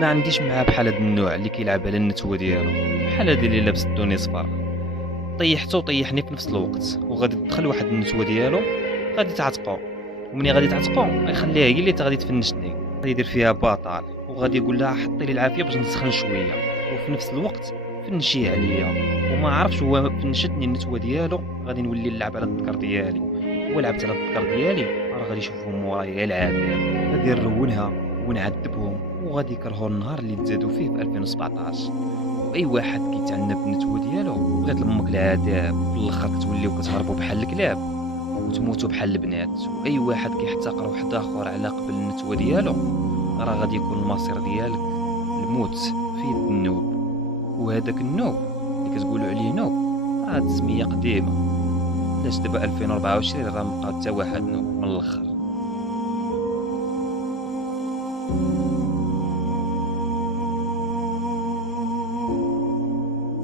ما عنديش معاه بحال هاد النوع اللي كيلعب على النتوه ديالو، بحال هادي اللي لابس الدوني صفر. طيحته وطيحني في نفس الوقت، وغادي تدخل واحد النتوه ديالو غادي تعتقو، ومني غادي تعتقو غيخليها هي اللي غادي تفنشني، غادي يدير فيها بطل وغادي يقول لها حطي لي العافيه باش نسخن شويه، وفي نفس الوقت فنشيه عليا. وما عرفش هو فنشتني النتوه ديالو غادي نولي نلعب على الذكر ديالي، هو لعبت على الذكر ديالي راه غادي يشوفهم مورايا غير العذاب، غادي نرونها ونعذبهم وغادي يكرهوا النهار اللي تزادوا فيه في 2017. واي واحد كيتعنى بالنتوه ديالو بغيت لامك العذاب، في الاخر كتوليو كتهربوا بحال الكلاب وتموتوا بحال البنات. واي واحد كيحتقر واحد اخر على قبل النتوه ديالو راه غادي يكون المصير ديالك الموت في يد النوب. وهذاك النوب اللي كتقولوا عليه نوب راه هاد السميه قديمه، علاش دابا 2024 راه مبقى حتى واحد نوب من الاخر.